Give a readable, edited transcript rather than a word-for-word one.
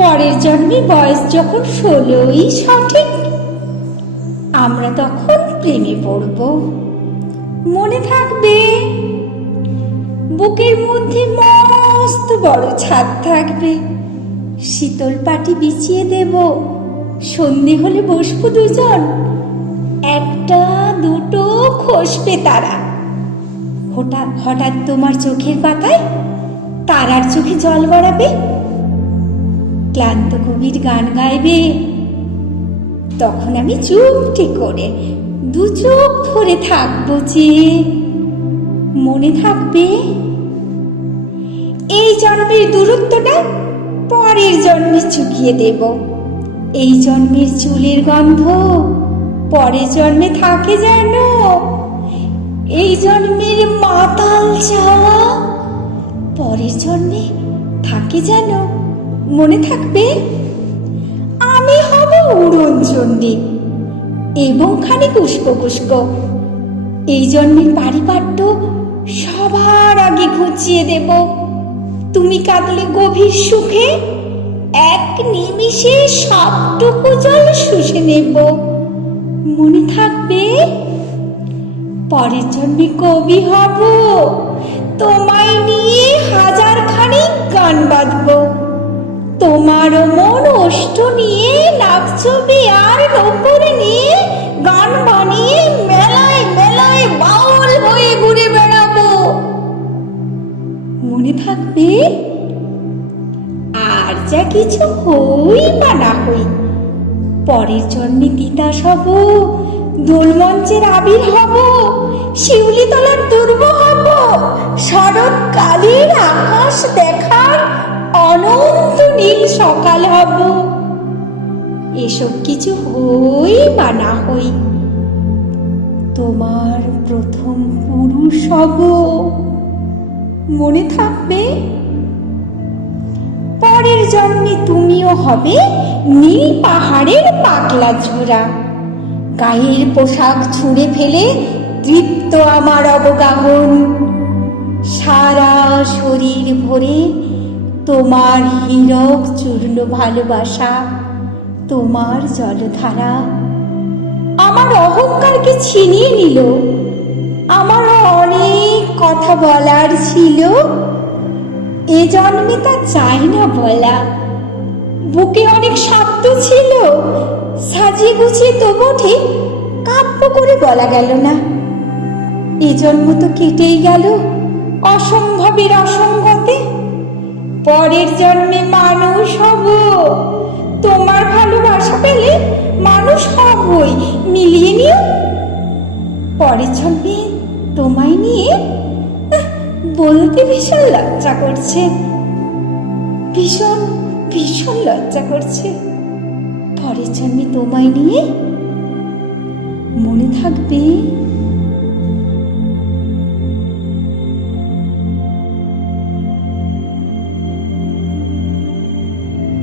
পরের জন্মে বয়স যখন 16ই সঠিক, আমরা তখন প্রেমে পড়ব। মনে থাকবে, বুকের মধ্যে মস্ত বড় ছাদ থাকবে, শীতল পাটি বিছিয়ে দেব, সন্ধে হলে বসবো দুজন, একটা দুটো খসবে তারা। হঠাৎ হঠাৎ তোমার চোখের পাতায় তারার চোখে জল গড়াবে, ক্লান্ত কবির গান গাইবে, তখন আমি চুপটি করে দু চোখ ভরে থাকবো যে। মনে থাকবে, এই জন্মের দূরত্বটা পরের জন্মে চুকিয়ে দেব। এই জন্মের চুলের গন্ধ পরের জন্মে থাকে যেন, এই জন্মের মাতাল যাওয়া পরের জন্মে থাকে যেন। মনে থাকবে, আমি হব উড়ন চণ্ডী এবং খানিক উস্কো খুস্কো। এই জন্মের পারিপাট্য সবার আগে ঘুচিয়ে দেব। তুমি কাঁদলে গভীর সুখে এক নিমিষে সবটুকু জল শুষে নেব। মনে থাকবে, পরের জন্মে কবি হব, তোমায় নিয়ে হাজার খানিক গান বাঁধব। তোমারও মন ওষ্ঠ নিয়ে নাকছবি আর নপুরে নিয়ে গান বানিয়ে মেলায় মেলায় বাউল হয়ে ঘুরে বেড়াবো। মনে থাকবে, আর যা কিছু হই বা না হই, পরের জন্মে তিতাস হব, দোলমঞ্চের আবির হব, শিউলি তলার দুর্ব হব, শরৎকালের আকাশ দেখার অনন্ত নীল সকাল হব। এসব কিছু হই বা না হই, তোমার প্রথম পুরুষ হব। মনে থাকবে, পরের জন্মে তুমিও হবে নীল পাহাড়ের পাতলা ঝোড়া, গায়ের পোশাক ছুঁড়ে ফেলে তৃপ্ত আমার অবগাহন, সারা শরীর ভরে তোমার হীরক চূর্ণ ভালোবাসা, তোমার জলধারা আমার অহংকারকে ছিনিয়ে নিল। আমার অনেক কথা বলার ছিল, এ জন্মে তা চাই না বলা। বুকে অনেক শব্দ ছিল, সাজিয়ে গুছিয়ে তবু ঠিক কাব্য করে বলা গেল না। এ জন্ম তো কেটেই গেল অসম্ভবের অসঙ্গতে। পরের জন্মে মানুষ হব, তোমার ভালোবাসা পেলে মানুষ হবই, মিলিয়ে নিও। পরের জন্মে তোমায় নিয়ে, বলতে ভীষণ লজ্জা করছে, ভীষণ ভীষণ লজ্জা করছে। পরের জন্মে তোমায় নিয়ে। মনে থাকবে।